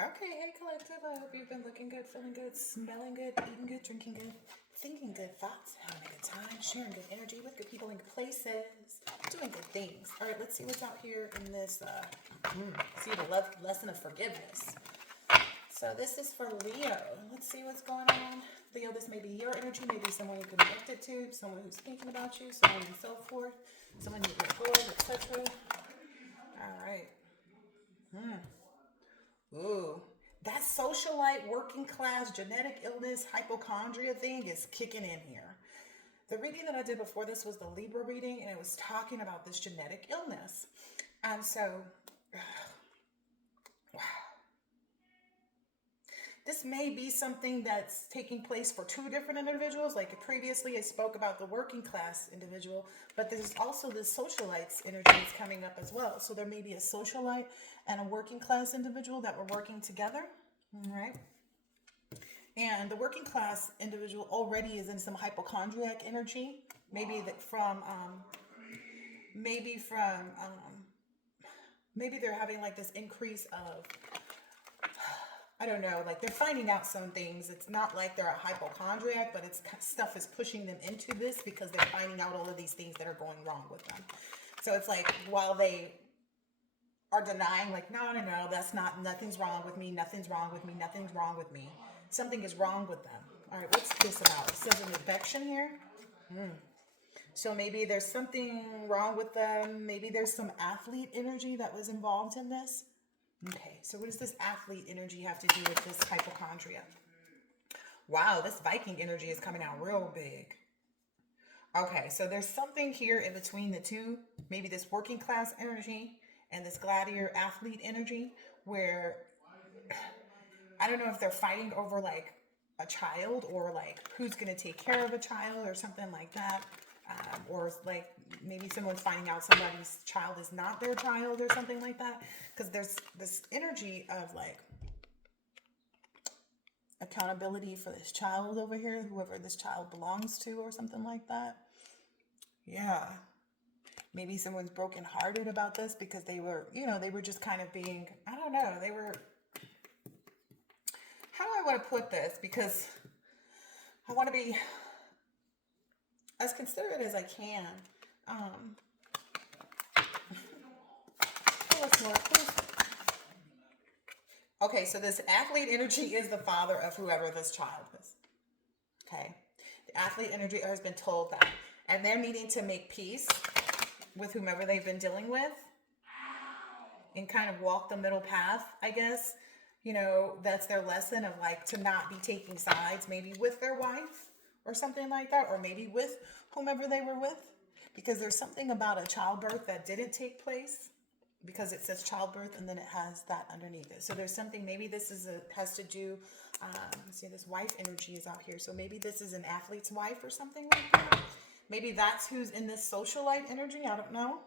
Okay, hey collective. I hope you've been looking good, feeling good, smelling good, eating good, drinking good, thinking good thoughts, having a good time, sharing good energy with good people and good places, doing good things. All right, let's see what's out here in this. See the love lesson of forgiveness. So this is for Leo. Let's see what's going on. Leo, this may be your energy, maybe someone you're connected to, someone who's thinking about you, so on and so forth, someone you let go of, etc. All right. Ooh, that socialite, working class, genetic illness, hypochondria thing is kicking in here. The reading that I did before this was the Libra reading, and it was talking about this genetic illness. And so, this may be something that's taking place for two different individuals. Like previously, I spoke about the working class individual, but there's also this socialite's energy that's coming up as well. So there may be a socialite and a working class individual that were working together. All right. And the working class individual already is in some hypochondriac energy, maybe that maybe from, maybe they're having like this increase of, I don't know, like they're finding out some things. It's not like they're a hypochondriac, but it's stuff is pushing them into this because they're finding out all of these things that are going wrong with them. So it's like while they are denying, like, no, no, no, that's not, nothing's wrong with me, nothing's wrong with me, nothing's wrong with me. Something is wrong with them. All right, what's this about? It says an infection here. So maybe there's something wrong with them. Maybe there's some athlete energy that was involved in this. Okay, so what does this athlete energy have to do with this hypochondria? Wow, this Viking energy is coming out real big. Okay, so there's something here in between the two, maybe this working class energy and this gladiator athlete energy, where I don't know if they're fighting over like a child or like who's going to take care of a child or something like that. Or like maybe someone's finding out somebody's child is not their child or something like that. Because there's this energy of like accountability for this child over here, whoever this child belongs to or something like that. Yeah. Maybe someone's brokenhearted about this because they were, they were just kind of being, I don't know, they were, how do I want to put this? Because I want to be as considerate as I can. Um, okay, so this athlete energy is the father of whoever this child is. Okay, the athlete energy has been told that, and they're needing to make peace with whomever they've been dealing with and kind of walk the middle path, I guess. That's their lesson of like to not be taking sides, maybe with their wife or something like that, or maybe with whomever they were with, because there's something about a childbirth that didn't take place because it says childbirth and then it has that underneath it. So there's something, maybe this has to do, see this wife energy is out here. So maybe this is an athlete's wife or something like that. Maybe that's who's in this socialite energy. I don't know.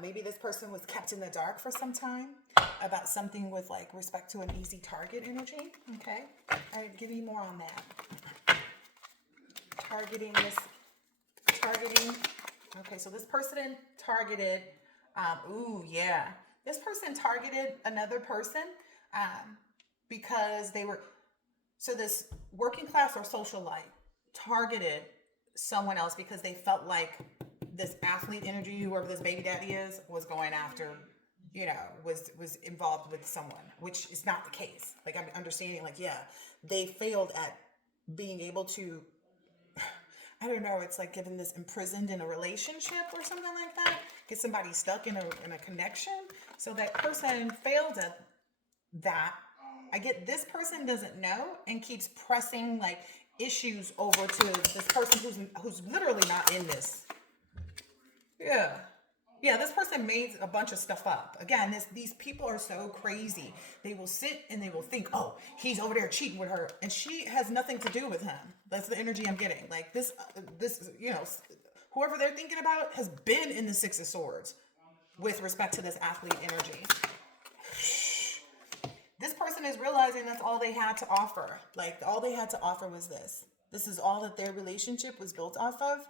Maybe this person was kept in the dark for some time about something with like respect to an easy target energy. Okay. All right. Give me more on that. Targeting. Okay. So this person targeted, ooh, yeah. This person targeted another person because they were, so this working class or socialite targeted someone else because they felt like this athlete energy, whoever this baby daddy is, was going after, was involved with someone, which is not the case. Like I'm understanding, like, yeah, they failed at being able to, I don't know, it's like getting this imprisoned in a relationship or something like that. Get somebody stuck in a connection. So that person failed at that. I get this person doesn't know and keeps pressing like issues over to this person who's literally not in this. Yeah. Yeah, this person made a bunch of stuff up. Again, these people are so crazy. They will sit and they will think, "Oh, he's over there cheating with her," and she has nothing to do with him. That's the energy I'm getting. Like this, whoever they're thinking about has been in the Six of Swords with respect to this athlete energy. This person is realizing that's all they had to offer. Like all they had to offer was this. This is all that their relationship was built off of.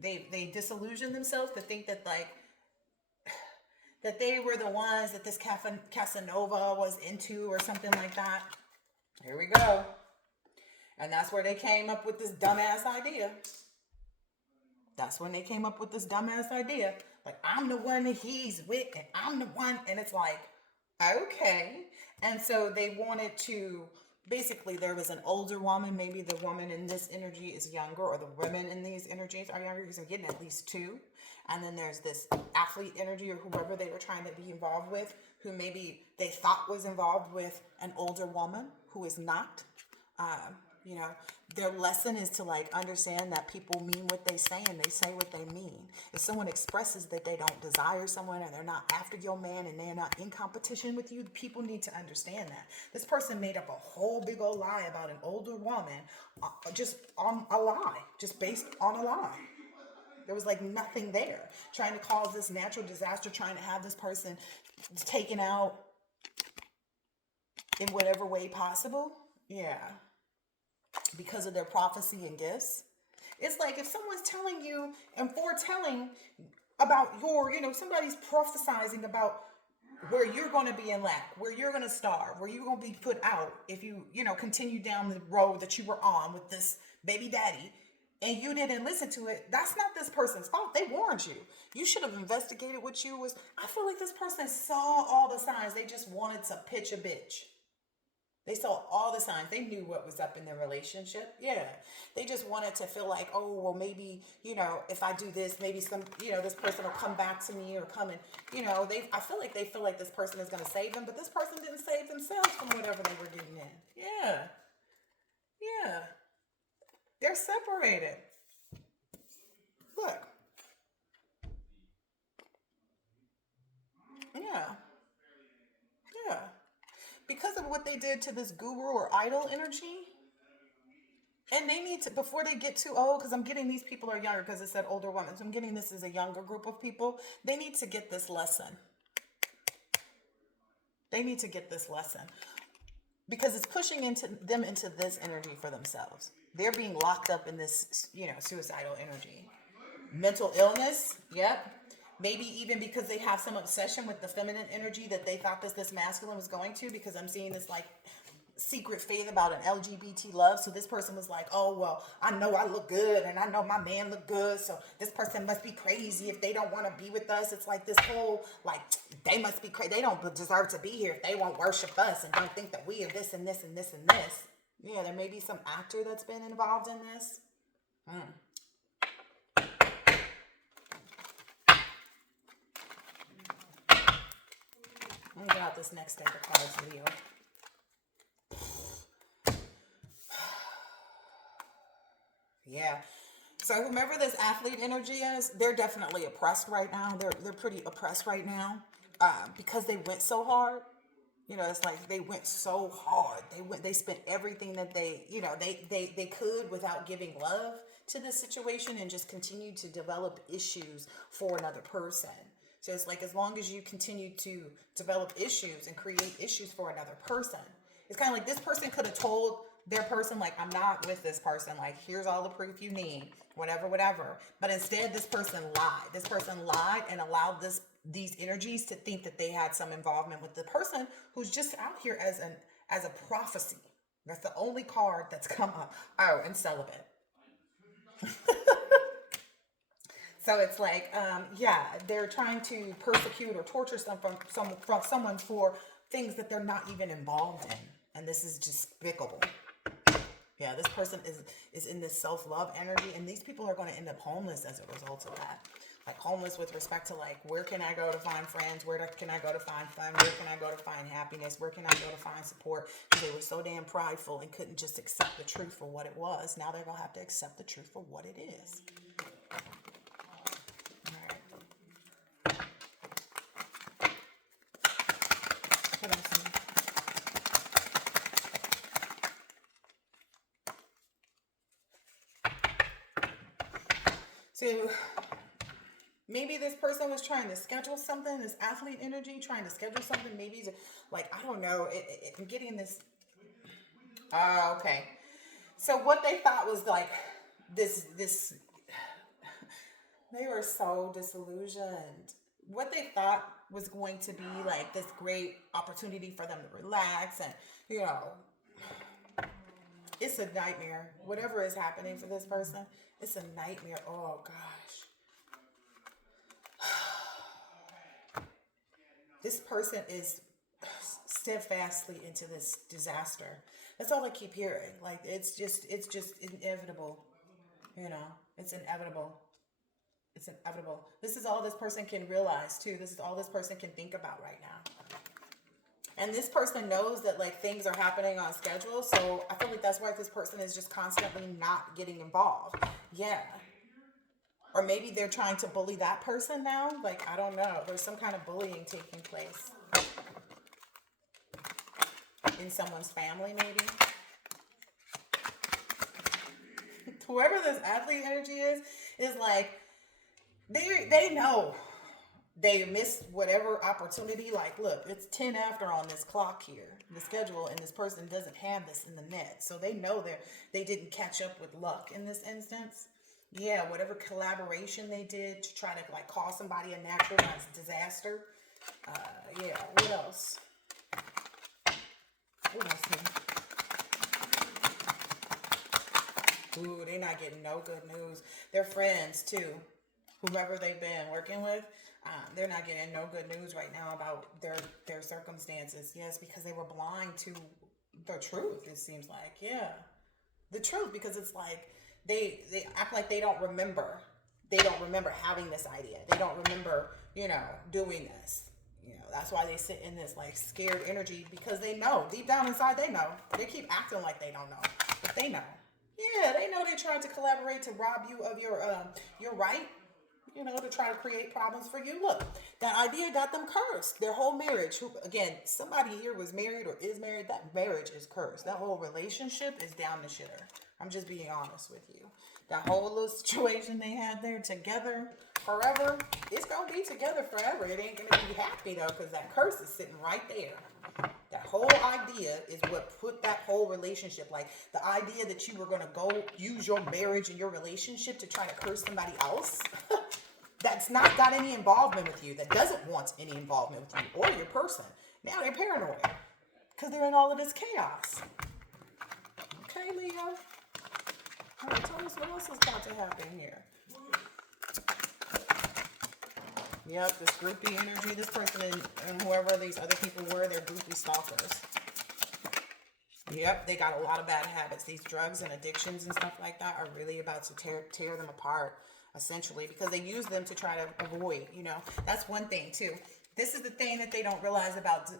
They disillusioned themselves to think that like that they were the ones that this Casanova was into or something like that. Here we go. And that's where they came up with this dumbass idea. That's when they came up with this dumbass idea. Like, I'm the one that he's with, and I'm the one. And it's like, okay. And so they wanted to, basically, there was an older woman. Maybe the woman in this energy is younger, or the women in these energies are younger, because I'm getting at least two. And then there's this athlete energy, or whoever they were trying to be involved with, who maybe they thought was involved with an older woman who is not. Um, you know, their lesson is to like understand that people mean what they say, and they say what they mean. If someone expresses that they don't desire someone, and they're not after your man, and they're not in competition with you, people need to understand that. This person made up a whole big old lie about an older woman, just on a lie, just based on a lie. There was like nothing there. Trying to cause this natural disaster, trying to have this person taken out in whatever way possible. Yeah. Because of their prophecy and gifts. It's like if someone's telling you and foretelling about your, somebody's prophesizing about where you're going to be in lack, where you're going to starve, where you're going to be put out if you, continue down the road that you were on with this baby daddy, and you didn't listen to it. That's not this person's fault. They warned you. You should have investigated what you was. I feel like this person saw all the signs. They just wanted to pitch a bitch. They saw all the signs. They knew what was up in their relationship. Yeah. They just wanted to feel like, oh, well, maybe, if I do this, maybe this person will come back to me, or come and, I feel like they feel like this person is going to save them, but this person didn't save themselves from whatever they were getting in. Yeah. Yeah. They're separated. Look. Yeah. Yeah. Because of what they did to this guru or idol energy. And they need to, before they get too old, because I'm getting these people are younger, because it said older women. So I'm getting this as a younger group of people. They need to get this lesson. They need to get this lesson. Because it's pushing them into this energy for themselves. They're being locked up in this, suicidal energy. Mental illness, yep. Maybe even because they have some obsession with the feminine energy that they thought this masculine was going to, because I'm seeing this like secret faith about an LGBT love. So this person was like, oh, well, I know I look good, and I know my man look good, so this person must be crazy if they don't want to be with us. It's like this whole, like, they must be crazy. They don't deserve to be here if they won't worship us and don't think that we are this and this and this and this. Yeah, there may be some actor that's been involved in this. Let me get out this next deck of cards, Leo. Yeah. So whomever this athlete energy is, they're definitely oppressed right now. They're pretty oppressed right now, because they went so hard. It's like they went so hard. They spent everything that they could without giving love to the situation, and just continued to develop issues for another person. So it's like, as long as you continue to develop issues and create issues for another person, it's kind of like this person could have told their person, like, I'm not with this person. Like, here's all the proof you need, whatever. But instead, this person lied. This person lied and allowed these energies to think that they had some involvement with the person who's just out here as a prophecy. That's the only card that's come up. Oh, and celibate. So it's like, they're trying to persecute or torture someone for things that they're not even involved in, and this is despicable. Yeah, this person is in this self-love energy, and these people are going to end up homeless as a result of that. Like, homeless with respect to, like, where can I go to find friends? Where can I go to find fun? Where can I go to find happiness? Where can I go to find support? Because they were so damn prideful and couldn't just accept the truth for what it was. Now they're going to have to accept the truth for what it is. All right. What else? So maybe this person was trying to schedule something, this athlete energy, trying to schedule something. Maybe, like, I don't know. I'm getting this. Okay. So what they thought was like this, they were so disillusioned what they thought was going to be like this great opportunity for them to relax and, you know, it's a nightmare. Whatever is happening for this person, it's a nightmare. Oh gosh. This person is steadfastly into this disaster. That's all I keep hearing. Like it's just inevitable. You know, it's inevitable. It's inevitable. This is all this person can realize too. This is all this person can think about right now. And this person knows that like things are happening on schedule. So I feel like that's why this person is just constantly not getting involved. Yeah. Or maybe they're trying to bully that person now. Like, I don't know. There's some kind of bullying taking place in someone's family, maybe. Whoever this athlete energy is like, they know they missed whatever opportunity. Like, look, it's 10 after on this clock here, the schedule, and this person doesn't have this in the net. So they know they didn't catch up with luck in this instance. Yeah, whatever collaboration they did to try to like cause somebody a natural disaster. Yeah, what else? What else here? Ooh, they not getting no good news. Their friends too, whomever they've been working with, they're not getting no good news right now about their circumstances. Yes, because they were blind to the truth. It seems like, yeah, the truth, because it's like they act like they don't remember. They don't remember having this idea. They don't remember, doing this. That's why they sit in this like scared energy, because they know deep down inside, they know. They keep acting like they don't know, but they know. Yeah, they know they're trying to collaborate to rob you of your right, to try to create problems for you. Look, that idea got them cursed. Their whole marriage, again, somebody here was married or is married, that marriage is cursed. That whole relationship is down the shitter. I'm just being honest with you. That whole little situation they had there together forever, it's going to be together forever. It ain't going to be happy, though, because that curse is sitting right there. That whole idea is what put that whole relationship, like the idea that you were going to go use your marriage and your relationship to try to curse somebody else that's not got any involvement with you, that doesn't want any involvement with you or your person. Now they're paranoid because they're in all of this chaos. Okay, Leo. All right, tell us what else is about to happen here. Yep, this groupie energy, this person and whoever these other people were, they're groupie stalkers. Yep, they got a lot of bad habits. These drugs and addictions and stuff like that are really about to tear them apart, essentially, because they use them to try to avoid, That's one thing, too. This is the thing that they don't realize about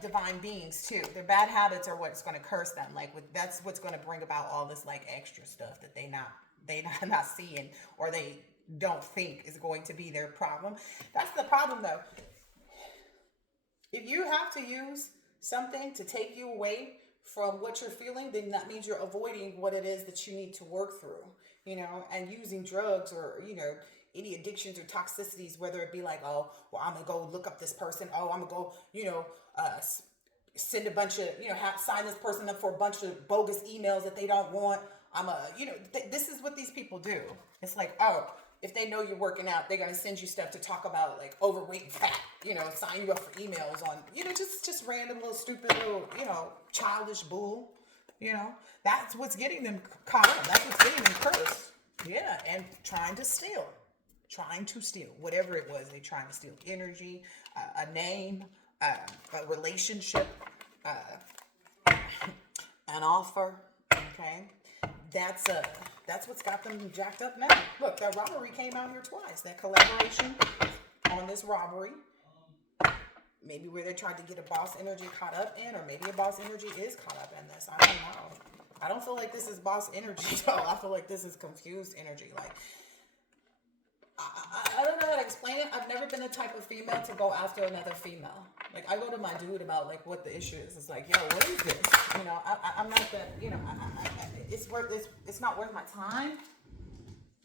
divine beings, too. Their bad habits are what's going to curse them. That's what's going to bring about all this, extra stuff that they not seeing, or they don't think is going to be their problem. That's the problem, though. If you have to use something to take you away from what you're feeling, then that means you're avoiding what it is that you need to work through, and using drugs or, any addictions or toxicities, whether it be like, oh, well, I'm going to go look up this person. Oh, I'm going to go, send a bunch of, sign this person up for a bunch of bogus emails that they don't want. This is what these people do. It's like, oh, if they know you're working out, they're going to send you stuff to talk about like overweight and fat, sign you up for emails on, just random little stupid little, childish bull, that's what's getting them caught up. That's what's getting them cursed. Yeah. And trying to steal whatever it was. They trying to steal energy, a name, a relationship, an offer. Okay. That's what's got them jacked up now. Look, that robbery came out here twice. That collaboration on this robbery. Maybe where they tried to get a boss energy caught up in, or maybe a boss energy is caught up in this. I don't know. I don't feel like this is boss energy, though. I feel like this is confused energy. Like, I don't know how to explain it. I've never been the type of female to go after another female. Like, I go to my dude about, like, what the issue is. It's like, yo, what is this? I'm not that, it's not worth my time.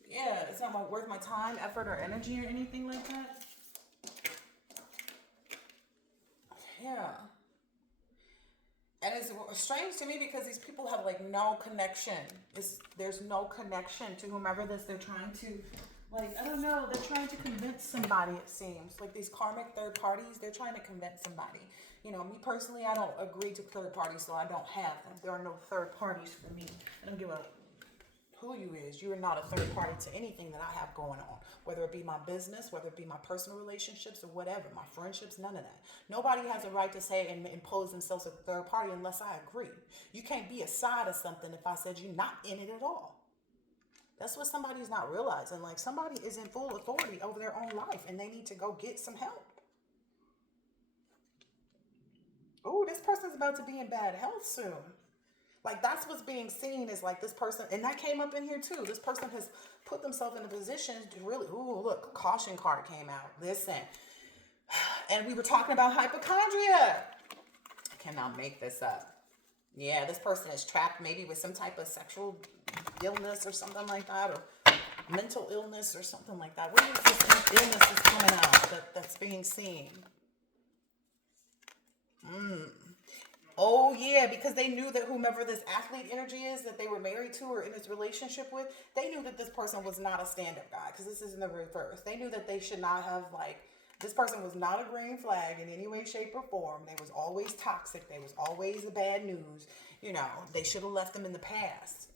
Yeah, it's not worth my time, effort, or energy, or anything like that. Yeah. And it's strange to me because these people have, like, no connection. There's no connection to whomever they're trying to Like, I don't know, they're trying to convince somebody, it seems. Like these karmic third parties, they're trying to convince somebody. You know, me personally, I don't agree to third parties, so I don't have them. There are no third parties for me. I don't give a who you is. You are not a third party to anything that I have going on. Whether it be my business, whether it be my personal relationships or whatever, my friendships, none of that. Nobody has a right to say and impose themselves as a third party unless I agree. You can't be a side of something if I said you're not in it at all. That's what somebody's not realizing. Like, somebody is in full authority over their own life and they need to go get some help. Oh, this person's about to be in bad health soon. Like, that's what's being seen is like this person, and that came up in here too. This person has put themselves in a position to really, ooh, look, caution card came out. Listen. And we were talking about hypochondria. I cannot make this up. Yeah, this person is trapped maybe with some type of sexual illness or something like that, or mental illness or something like that. Where is this illness is coming out that's being seen? Oh yeah, because they knew that whomever this athlete energy is that they were married to or in this relationship with, they knew that this person was not a stand-up guy, because this is in the reverse. They knew that they should not have, like, this person was not a green flag in any way, shape, or form. They was always toxic. They was always the bad news. You know, they should have left them in the past.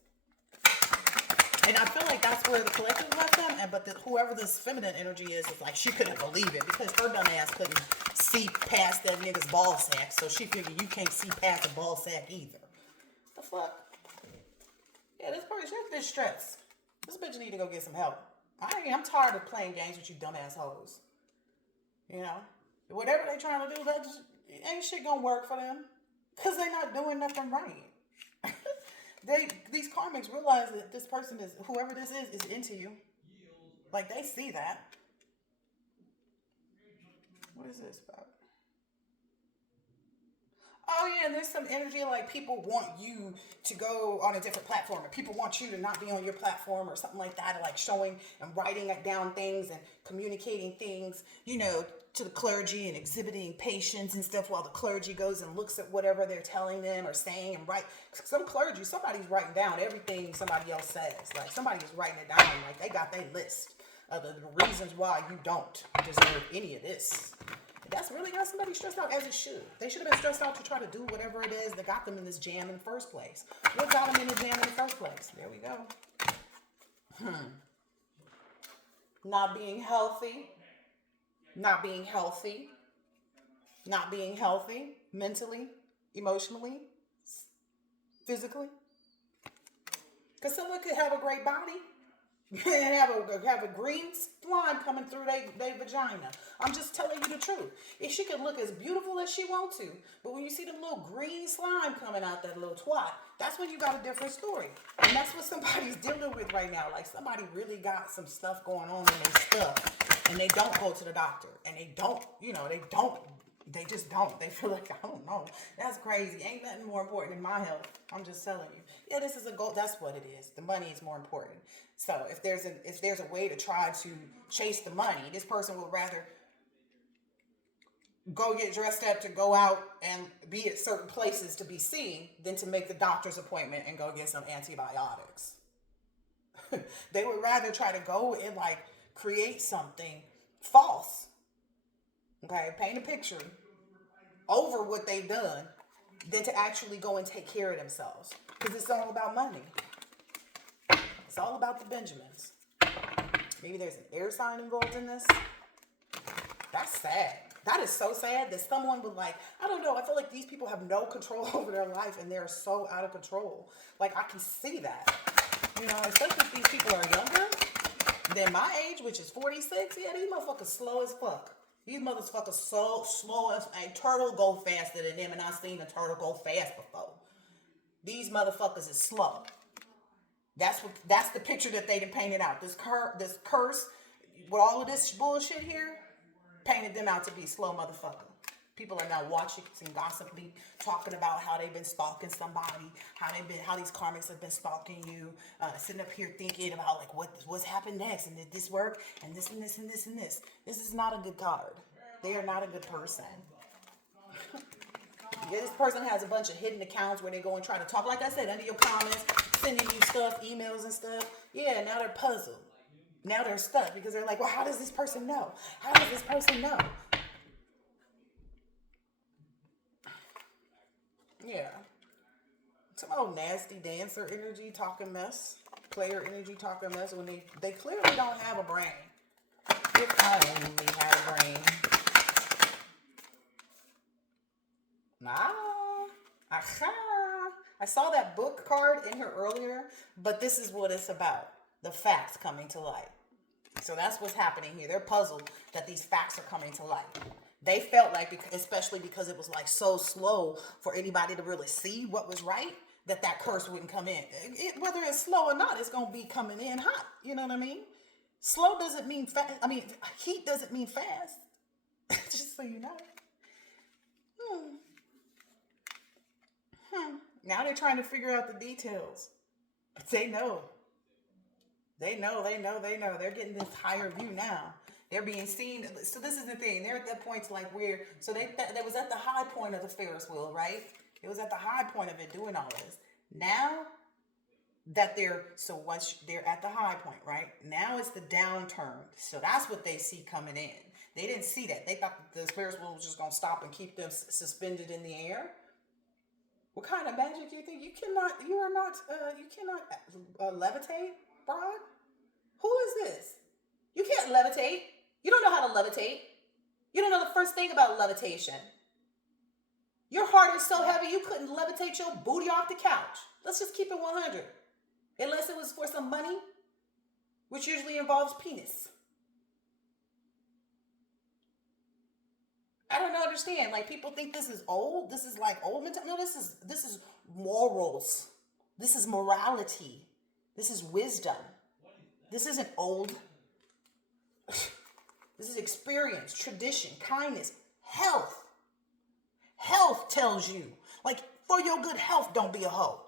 And I feel like that's where the collective left them. But whoever this feminine energy is like, she couldn't believe it because her dumb ass couldn't see past that nigga's ball sack. So she figured you can't see past a ball sack either. The fuck? Yeah, this person, she's distressed. This bitch need to go get some help. I'm tired of playing games with you dumb assholes. You know? Whatever they trying to do, that just ain't shit gonna work for them. Because they not doing nothing right. These karmics realize that this person is, whoever this is into you. Like, they see that. What is this about? Oh yeah, and there's some energy like people want you to go on a different platform, or people want you to not be on your platform, or something like that, or like showing and writing down things and communicating things, you know, to the clergy and exhibiting patience and stuff while the clergy goes and looks at whatever they're telling them or saying and write. Some clergy, somebody's writing down everything somebody else says. Like, somebody is writing it down, like they got their list of the reasons why you don't deserve any of this. That's really got somebody stressed out, as it should. They should have been stressed out to try to do whatever it is that got them in this jam in the first place. What got them in the jam in the first place? There we go. Not being healthy. Not being healthy. Not being healthy. Mentally, emotionally, physically. Because someone could have a great body and have a green slime coming through their vagina. I'm just telling you the truth. If she could look as beautiful as she wants to, but when you see the little green slime coming out that little twat, that's when you got a different story. And that's what somebody's dealing with right now. Like, somebody really got some stuff going on in their stuff, and they don't go to the doctor, and they don't, they just don't. They feel like, I don't know. That's crazy. Ain't nothing more important than my health. I'm just telling you. Yeah, this is a goal. That's what it is. The money is more important. So if there's a way to try to chase the money, this person would rather go get dressed up to go out and be at certain places to be seen than to make the doctor's appointment and go get some antibiotics. They would rather try to go and like create something false. Okay, paint a picture over what they've done than to actually go and take care of themselves. Because it's all about money. It's all about the Benjamins. Maybe there's an air sign involved in this. That's sad. That is so sad that someone would like, I don't know, I feel like these people have no control over their life and they're so out of control. Like, I can see that. You know, especially if these people are younger than my age, which is 46. Yeah, these motherfuckers slow as fuck. These motherfuckers so slow as a turtle go faster than them, and I've seen a turtle go fast before. These motherfuckers is slow. That's the picture that they done painted out. This curse with all of this bullshit here painted them out to be slow motherfucker. People are now watching and gossiping, talking about how they've been stalking somebody, how these karmics have been stalking you, sitting up here thinking about like what's happened next, and did this work, and this and this and this and this. This is not a good card. They are not a good person. Yeah, this person has a bunch of hidden accounts where they go and try to talk, like I said, under your comments, sending you stuff, emails and stuff. Yeah, now they're puzzled. Now they're stuck because they're like, well, how does this person know? How does this person know? Yeah. Some old nasty dancer energy talking mess. Player energy talking mess when they clearly don't have a brain. If I only had a brain. Ah, aha. I saw that book card in here earlier, but this is what it's about. The facts coming to light. So that's what's happening here. They're puzzled that these facts are coming to light. They felt like, especially because it was like so slow for anybody to really see what was right, that curse wouldn't come in. Whether it's slow or not, it's going to be coming in hot. You know what I mean? Slow doesn't mean fast. I mean, heat doesn't mean fast. Just so you know. Hmm. Now they're trying to figure out the details. But they know. They know. They're getting this higher view now. They're being seen. So this is the thing. They're at that point to like where, so they was at the high point of the Ferris wheel, right? It was at the high point of it doing all this. Now that so once they're at the high point, right? Now it's the downturn. So that's what they see coming in. They didn't see that. They thought the Ferris wheel was just going to stop and keep them suspended in the air. What kind of magic do you think? You cannot levitate, Broad? Who is this? You can't levitate. You don't know how to levitate. You don't know the first thing about levitation. Your heart is so heavy you couldn't levitate your booty off the couch. Let's just keep it 100. Unless it was for some money, which usually involves penis. I don't understand. Like, people think this is old. This is like old mentality. No, this is morals. This is morality. This is wisdom. This isn't old. This is experience, tradition, kindness, health. Health tells you, like, for your good health, don't be a hoe.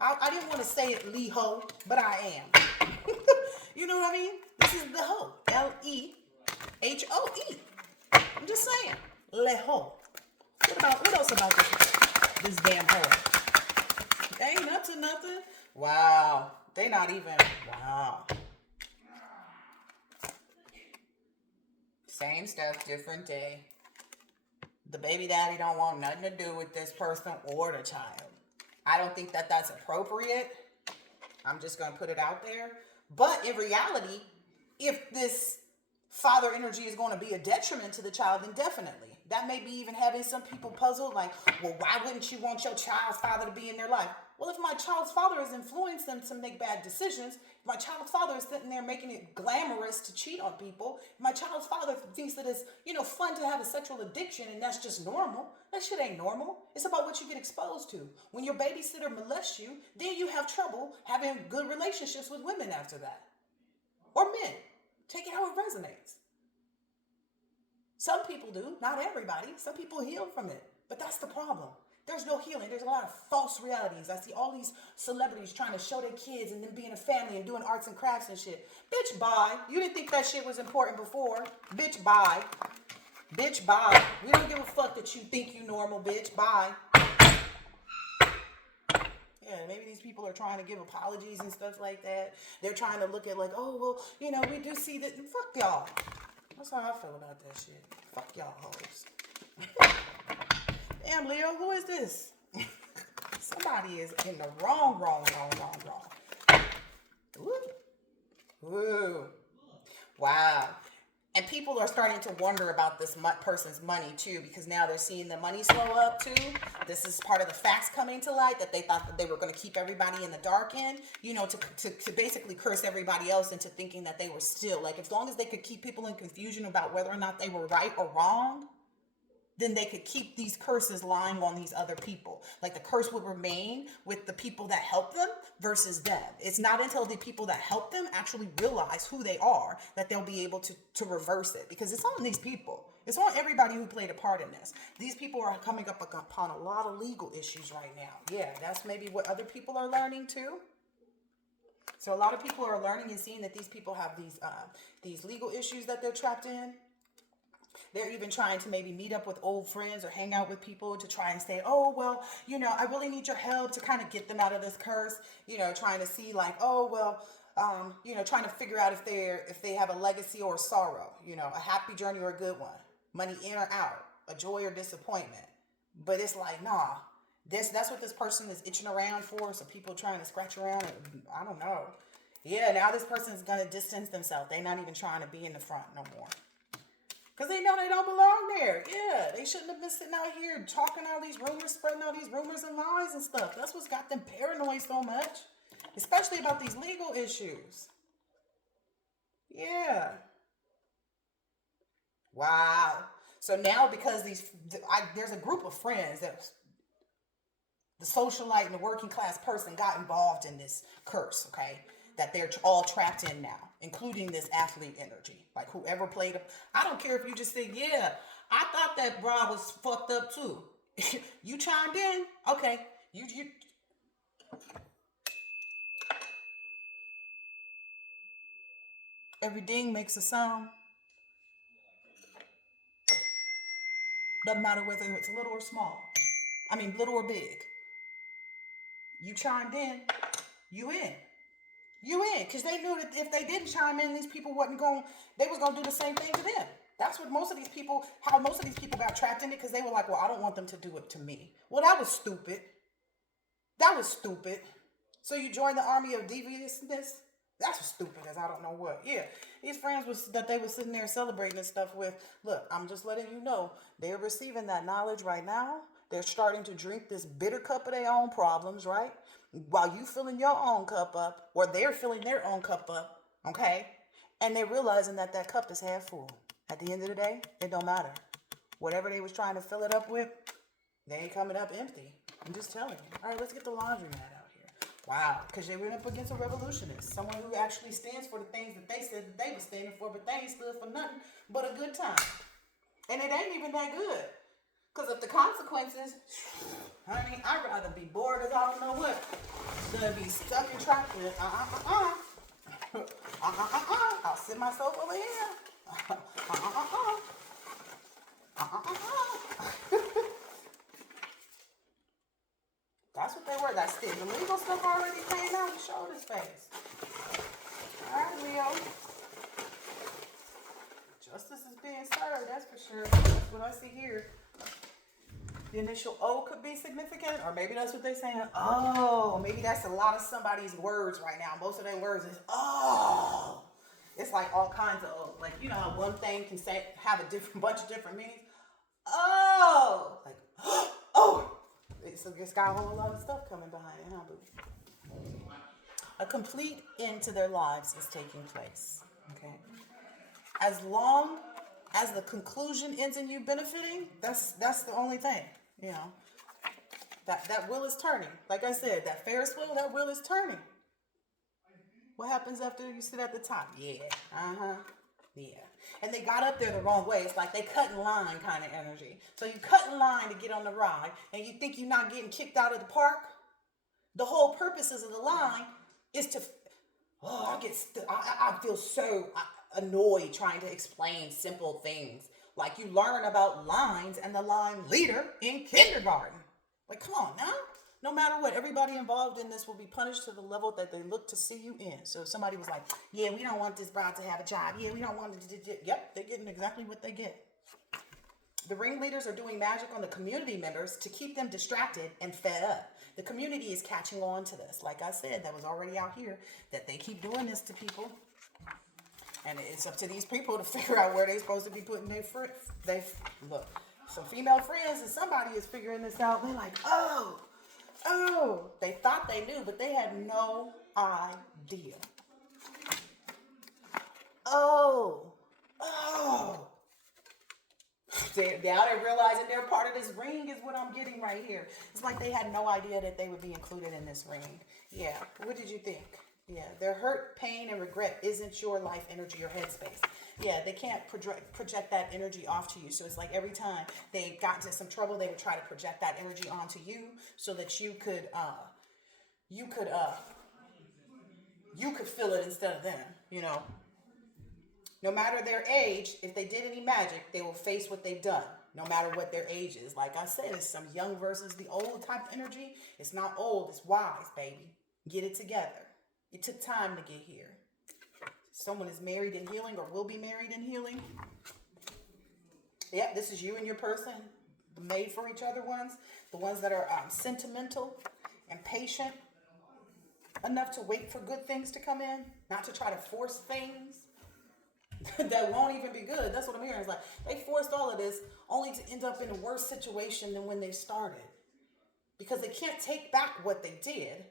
I didn't want to say it, Lee Ho, but I am. You know what I mean? This is the hoe. Lehoe. I'm just saying. Leho. What else about this damn hoe? They ain't up to nothing. Wow. They not even. Wow. Same stuff, different day. The baby daddy don't want nothing to do with this person or the child. I don't think that that's appropriate. I'm just going to put it out there. But in reality, if this father energy is going to be a detriment to the child, then definitely. That may be even having some people puzzled, like, well, why wouldn't you want your child's father to be in their life? Well, if my child's father has influenced them to make bad decisions, if my child's father is sitting there making it glamorous to cheat on people, if my child's father thinks that it's, fun to have a sexual addiction and that's just normal, that shit ain't normal. It's about what you get exposed to. When your babysitter molests you, then you have trouble having good relationships with women after that. Or men. Take it how it resonates. Some people do, not everybody. Some people heal from it. But that's the problem. There's no healing. There's a lot of false realities. I see all these celebrities trying to show their kids and them being a family and doing arts and crafts and shit. Bitch, bye. You didn't think that shit was important before. Bitch, bye. Bitch, bye. We don't give a fuck that you think you normal, bitch. Bye. Yeah, maybe these people are trying to give apologies and stuff like that. They're trying to look at like, oh, well, we do see that. Fuck y'all. That's how I feel about that shit. Fuck y'all hoes. Damn, Leo, who is this? Somebody is in the wrong. Ooh. Wow. And people are starting to wonder about this person's money too, because now they're seeing the money slow up too. This is part of the facts coming to light that they thought that they were going to keep everybody in the dark in, to basically curse everybody else into thinking that they were still, like, as long as they could keep people in confusion about whether or not they were right or wrong, then they could keep these curses lying on these other people. Like, the curse would remain with the people that help them versus them. It's not until the people that help them actually realize who they are that they'll be able to reverse it. Because it's on these people. It's on everybody who played a part in this. These people are coming up upon a lot of legal issues right now. Yeah, that's maybe what other people are learning too. So a lot of people are learning and seeing that these people have these legal issues that they're trapped in. They're even trying to maybe meet up with old friends or hang out with people to try and say, oh, well, I really need your help to kind of get them out of this curse. Trying to see like, oh, well, trying to figure out if they have a legacy or a sorrow, a happy journey or a good one, money in or out, a joy or disappointment. But it's like, nah, that's what this person is itching around for. So people trying to scratch around, and I don't know. Yeah, now this person is gonna distance themselves. They're not even trying to be in the front no more. Because they know they don't belong there. Yeah, they shouldn't have been sitting out here talking all these rumors, spreading all these rumors and lies and stuff. That's what's got them paranoid so much, especially about these legal issues. Yeah. Wow. So now because there's a group of friends that the socialite and the working class person got involved in this curse, okay? That they're all trapped in now, including this athlete energy. Like whoever played it. I don't care if you just say, yeah, I thought that bra was fucked up too. You chimed in? Okay. You every ding makes a sound. Doesn't matter whether it's little or small. I mean little or big. You chimed in, you in. You in, because they knew that if they didn't chime in, these people wasn't going. They was gonna do the same thing to them. That's what how most of these people got trapped in it, because they were like, well, I don't want them to do it to me. Well, that was stupid. That was stupid. So you joined the army of deviousness? That's as stupid as I don't know what. Yeah, these friends that they were sitting there celebrating and stuff with. Look, I'm just letting you know they're receiving that knowledge right now. They're starting to drink this bitter cup of their own problems, right? While you filling your own cup up, or they're filling their own cup up, okay? And they're realizing that that cup is half full. At the end of the day, it don't matter. Whatever they was trying to fill it up with, they ain't coming up empty. I'm just telling you. All right, let's get the laundromat out here. Wow, because they went up against a revolutionist, someone who actually stands for the things that they said that they were standing for, but they ain't stood for nothing but a good time. And it ain't even that good. Because of the consequences, honey, I'd rather be bored as I don't know what than be stuck in traffic. I'll sit myself over here. That's what they were. That's it. The legal stuff already came out and showed his face. All right, Leo. Justice is being served, that's for sure. That's what I see here. The initial O could be significant, or maybe that's what they're saying. Oh, maybe that's a lot of somebody's words right now. Most of their words is oh. It's like all kinds of O. Like, you know how one thing can have a bunch of different meanings. Oh, like oh. So it's got a whole lot of stuff coming behind it, huh, boo? A complete end to their lives is taking place. Okay. As long as the conclusion ends in you benefiting, that's the only thing. You know, that wheel is turning. Like I said, that Ferris wheel, that wheel is turning. What happens after you sit at the top? Yeah, yeah. And they got up there the wrong way. It's like they cut in line kind of energy. So you cut in line to get on the ride, and you think you're not getting kicked out of the park. The whole purposes of the line is to. Oh, I feel so annoyed trying to explain simple things. Like you learn about lines and the line leader in kindergarten. Like, come on now. No matter what, everybody involved in this will be punished to the level that they look to see you in. So if somebody was like, yeah, we don't want this bride to have a job. Yeah, we don't want it. Yep, they're getting exactly what they get. The ringleaders are doing magic on the community members to keep them distracted and fed up. The community is catching on to this. Like I said, that was already out here, that they keep doing this to people. And it's up to these people to figure out where they're supposed to be putting their look, some female friends and somebody is figuring this out. They're like, oh, they thought they knew, but they had no idea. Oh. Now they're realizing they're part of this ring is what I'm getting right here. It's like they had no idea that they would be included in this ring. Yeah, what did you think? Yeah, their hurt, pain, and regret isn't your life energy or headspace. Yeah, they can't project that energy off to you. So it's like every time they got into some trouble, they would try to project that energy onto you so that you could feel it instead of them, you know. No matter their age, if they did any magic, they will face what they've done, no matter what their age is. Like I said, it's some young versus the old type energy. It's not old, it's wise, baby. Get it together. It took time to get here. Someone is married in healing or will be married in healing. Yep, this is you and your person, the made for each other ones, the ones that are sentimental and patient enough to wait for good things to come in, not to try to force things that won't even be good. That's what I'm hearing. It's like they forced all of this only to end up in a worse situation than when they started. Because they can't take back what they did,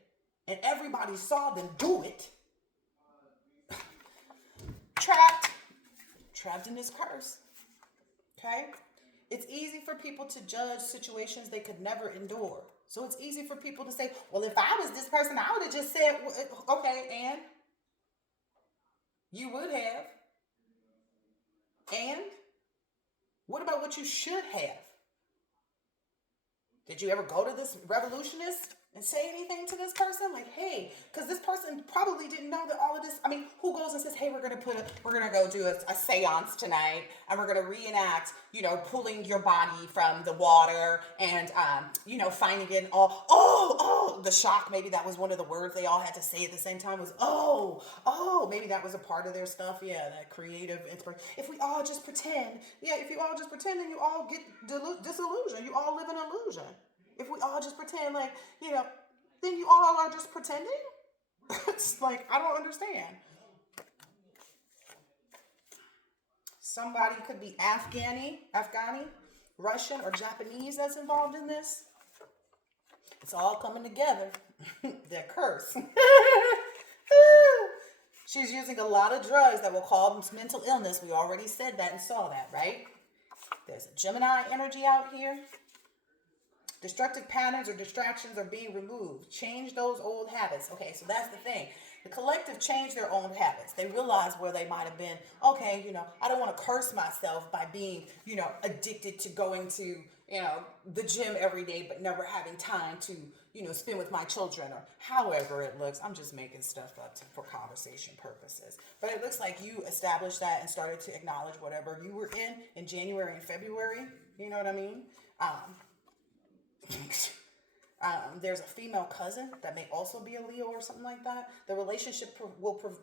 and everybody saw them do it. Trapped in this curse. Okay? It's easy for people to judge situations they could never endure. So it's easy for people to say, well, if I was this person, I would have just said, okay, and you would have. And what about what you should have? Did you ever go to this revolutionist and say anything to this person? Like, hey, because this person probably didn't know that all of this. I mean, who goes and says, hey, we're gonna go do a seance tonight, and we're gonna reenact, pulling your body from the water and, finding it all. Oh, the shock. Maybe that was one of the words they all had to say at the same time was, maybe that was a part of their stuff. Yeah, that creative inspiration. If we all just pretend, then you all get disillusioned. You all live in illusion. If we all just pretend then you all are just pretending? It's like, I don't understand. Somebody could be Afghani, Russian, or Japanese that's involved in this. It's all coming together. Their curse. She's using a lot of drugs that will cause mental illness. We already said that and saw that, right? There's a Gemini energy out here. Destructive patterns or distractions are being removed. Change those old habits. Okay, so that's the thing. The collective changed their own habits. They realized where they might have been, okay, I don't want to curse myself by being, addicted to going to, the gym every day, but never having time to, spend with my children or however it looks. I'm just making stuff up for conversation purposes. But it looks like you established that and started to acknowledge whatever you were in January and February. You know what I mean? There's a female cousin that may also be a Leo or something like that.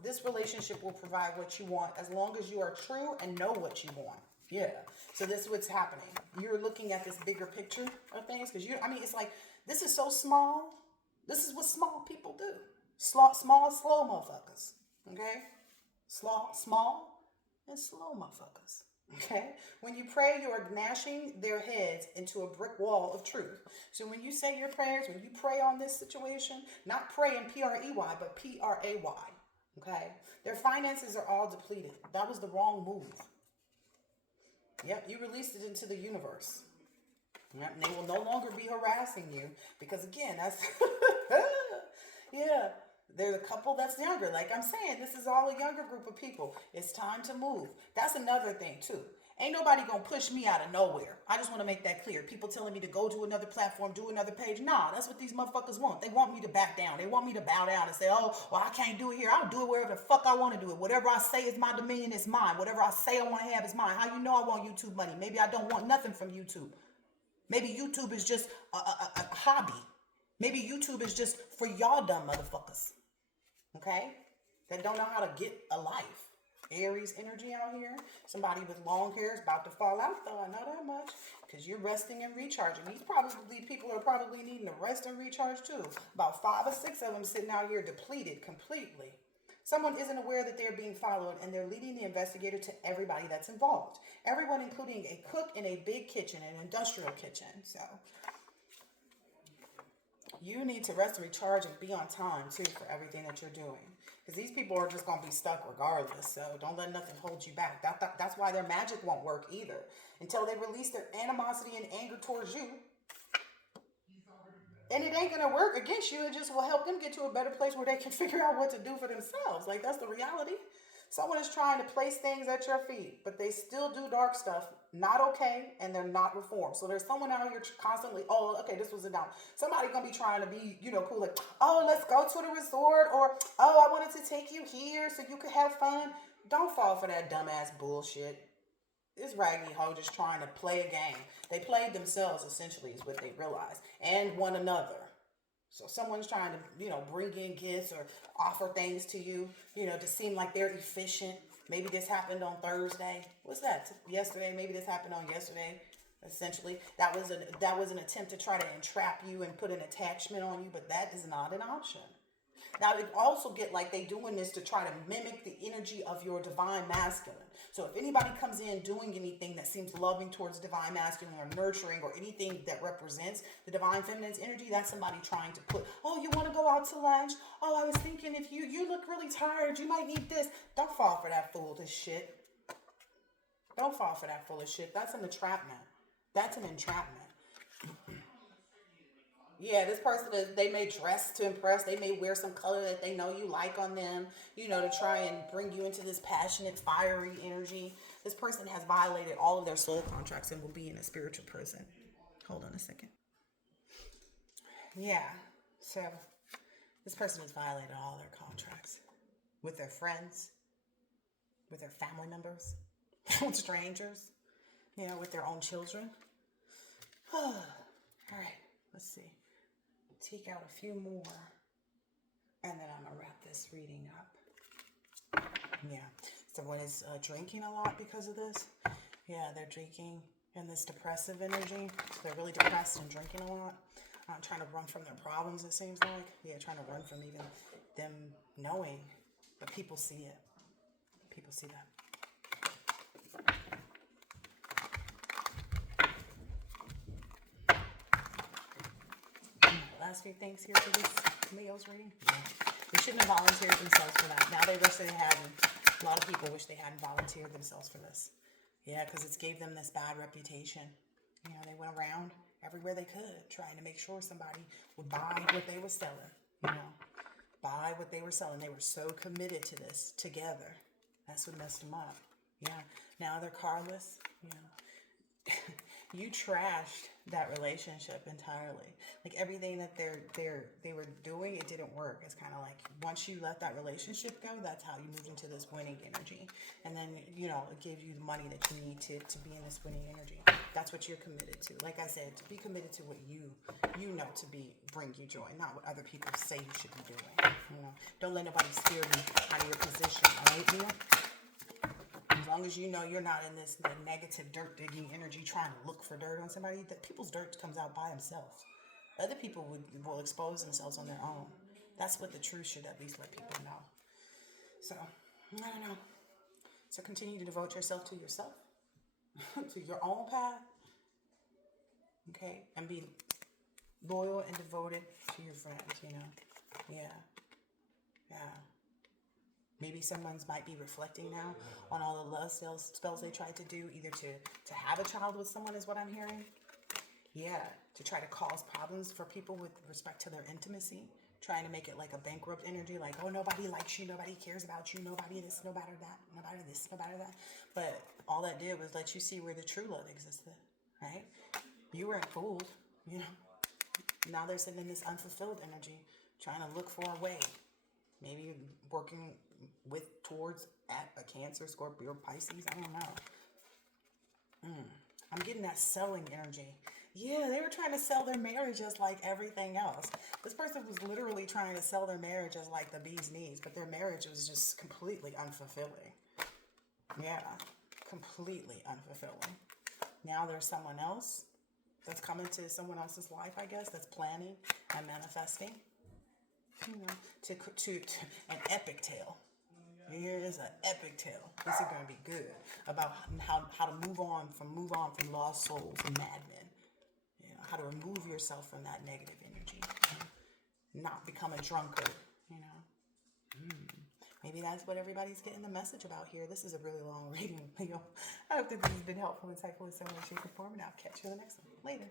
This relationship will provide what you want as long as you are true and know what you want. Yeah. So this is what's happening. You're looking at this bigger picture of things because it's like this is so small. This is what small people do. Small, slow motherfuckers. Okay? Small and slow motherfuckers. Okay? When you pray, you are gnashing their heads into a brick wall of truth. So when you say your prayers, when you pray on this situation, not pray in P-R-E-Y, but P-R-A-Y. Okay? Their finances are all depleted. That was the wrong move. Yep, you released it into the universe. Yep, and they will no longer be harassing you because, again, that's... yeah. There's a couple that's younger. Like I'm saying, this is all a younger group of people. It's time to move. That's another thing, too. Ain't nobody going to push me out of nowhere. I just want to make that clear. People telling me to go to another platform, do another page. Nah, that's what these motherfuckers want. They want me to back down. They want me to bow down and say, oh, well, I can't do it here. I'll do it wherever the fuck I want to do it. Whatever I say is my dominion, is mine. Whatever I say I want to have is mine. How you know I want YouTube money? Maybe I don't want nothing from YouTube. Maybe YouTube is just a hobby. Maybe YouTube is just for y'all dumb motherfuckers. Okay? That don't know how to get a life. Aries energy out here. Somebody with long hair is about to fall out, though. I know that much. Because you're resting and recharging. People are probably needing to rest and recharge, too. About 5 or 6 of them sitting out here depleted completely. Someone isn't aware that they're being followed, and they're leading the investigator to everybody that's involved. Everyone, including a cook in a big kitchen, an industrial kitchen. So... you need to rest and recharge and be on time, too, for everything that you're doing. Because these people are just going to be stuck regardless. So don't let nothing hold you back. That's why their magic won't work either. Until they release their animosity and anger towards you. And it ain't going to work against you. It just will help them get to a better place where they can figure out what to do for themselves. Like, that's the reality. Someone is trying to place things at your feet, but they still do dark stuff. Not okay, and they're not reformed. So there's someone out here constantly, oh, okay, this was a down. Somebody gonna be trying to be, cool, like, oh, let's go to the resort, or, oh, I wanted to take you here so you could have fun. Don't fall for that dumbass bullshit. This raggedy hoe just trying to play a game. They played themselves, essentially, is what they realized, and one another. So someone's trying to, bring in gifts or offer things to you, to seem like they're efficient. Maybe this happened on Thursday. What's that? Yesterday. Maybe this happened on yesterday. Essentially, that was an attempt to try to entrap you and put an attachment on you, but that is not an option. Now, it also get like they doing this to try to mimic the energy of your divine masculine. So if anybody comes in doing anything that seems loving towards divine masculine or nurturing or anything that represents the divine feminine's energy, that's somebody trying to put, oh, you want to go out to lunch? Oh, I was thinking if you look really tired, you might need this. Don't fall for that foolish shit. Don't fall for that foolish shit. That's an entrapment. That's an entrapment. Yeah, this person is, they may dress to impress. They may wear some color that they know you like on them, to try and bring you into this passionate, fiery energy. This person has violated all of their soul contracts and will be in a spiritual prison. Hold on a second. Yeah, so this person has violated all their contracts with their friends, with their family members, with strangers, with their own children. All right, let's see. Take out a few more, and then I'm gonna wrap this reading up. Yeah, someone is drinking a lot because of this. Yeah, they're drinking in this depressive energy. So they're really depressed and drinking a lot. Trying to run from their problems, it seems like. Yeah, trying to run from even them knowing, but people see it. People see that. Last few things here for this Leo's reading. Yeah. They shouldn't have volunteered themselves for that. Now they wish they hadn't. A lot of people wish they hadn't volunteered themselves for this. Yeah, because it's gave them this bad reputation. They went around everywhere they could trying to make sure somebody would buy what they were selling. Buy what they were selling. They were so committed to this together. That's what messed them up. Yeah. Now they're carless. You trashed that relationship entirely. Like everything that they were doing, it didn't work. It's kind of like once you let that relationship go, that's how you moved into this winning energy. And then, it gives you the money that you need to be in this winning energy. That's what you're committed to. Like I said, to be committed to what you know to bring you joy, not what other people say you should be doing. Don't let nobody steer you out of your position. All right, Leo? As long as you know you're not in this negative dirt digging energy trying to look for dirt on somebody, that people's dirt comes out by themselves. Other people will expose themselves on their own. That's what the truth should at least let people know. So, I don't know. So continue to devote yourself to yourself, to your own path, okay? And be loyal and devoted to your friends, Yeah. Maybe someone's might be reflecting now on all the love spells they tried to do, either to have a child with someone is what I'm hearing. Yeah, to try to cause problems for people with respect to their intimacy, trying to make it like a bankrupt energy, like, oh, nobody likes you, nobody cares about you, nobody this, nobody that, nobody this, nobody that. But all that did was let you see where the true love existed, right? You weren't fooled, Now they're sitting in this unfulfilled energy, trying to look for a way. Maybe working towards at a Cancer, Scorpio, Pisces. I don't know. I'm getting that selling energy. Yeah, they were trying to sell their marriage as like everything else. This person was literally trying to sell their marriage as like the bee's knees, but their marriage was just completely unfulfilling. Yeah, completely unfulfilling. Now there's someone else that's coming to someone else's life, I guess, that's planning and manifesting. To an epic tale. Here is an epic tale. This is going to be good about how to move on from lost souls and madmen. How to remove yourself from that negative energy. Not become a drunkard. Maybe that's what everybody's getting the message about here. This is a really long reading, Leo. I hope that this has been helpful, insightful in some way, shape, or form, and I'll catch you in the next one. Later.